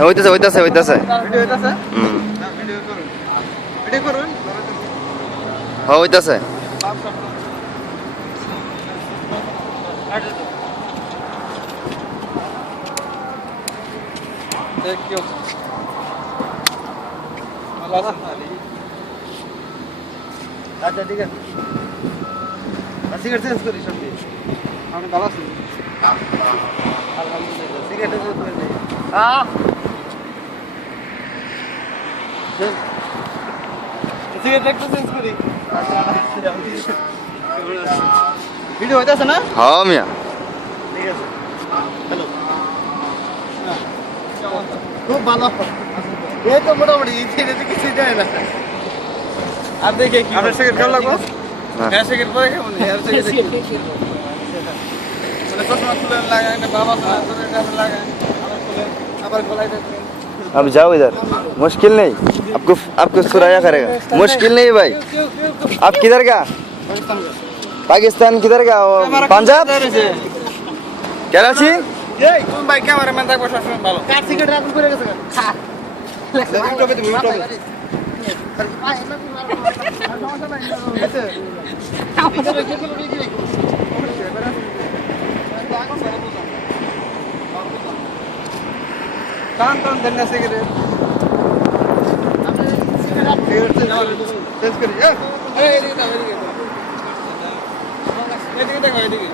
হইতেছে হইতেছে হইতেছে হইতেছে আচ্ছা ঠিক আছে সিগারেট চেঞ্জ করি সব আমি ভালো আছি আলহামদুলিল্লাহ সিগারেট চেঞ্জ করে নেই সিগারেট একটু চেঞ্জ করি ভিডিও হইতাছে না হ্যাঁ মিয়া ঠিক আছে হ্যালো খুব ভালো এই তো মোটামুটি ইচ্ছে কিছুই দেয় না আর দেখে কি আপনার সিগারেট কেমন লাগলো হ্যাঁ সিগারেট পরে কেমন হ্যাঁ সিগারেট মানে চশমা খুলে লাগায় না বাবা ধরে লাগায় আবার গলায় দেখেন अब जाओ इधर मुश्किल नहीं आपको आपको सुराया करेगा मुश्किल नहीं भाई आप किधर का पाकिस्तान किधर का पंजाब कराची এই তুমি ভাই ক্যামেরাম্যান থাকবো সবসময় ভালো কার সিগারেট রাখুন করে গেছে খা ইউটিউবে তুমি ইউটিউবে কান কান দেন না সিগারেট চেঞ্জ করি এই এদিকে দাও এদিকে দেখো এদিকে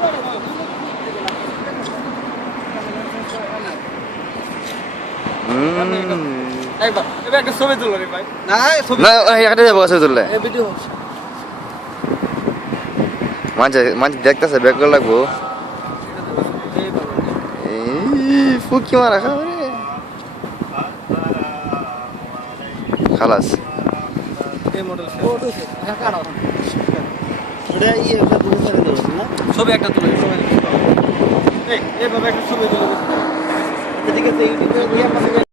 এবার একটা ছবি তুলো রে ভাই না ছবি না একটা যাবো কাছে তুললে এই ভিডিও মাঝে মাঝে দেখতেছে ব্যাক করে লাগবো এই ফুকি মারা খাবে খালাস এই মডেল ঢাকা না ওটা একটা বুঝে করে দেব না ছবি একটা তুলে এই এইভাবে একটা ছবি তুলে এদিকে ইউটিউবে দিয়ে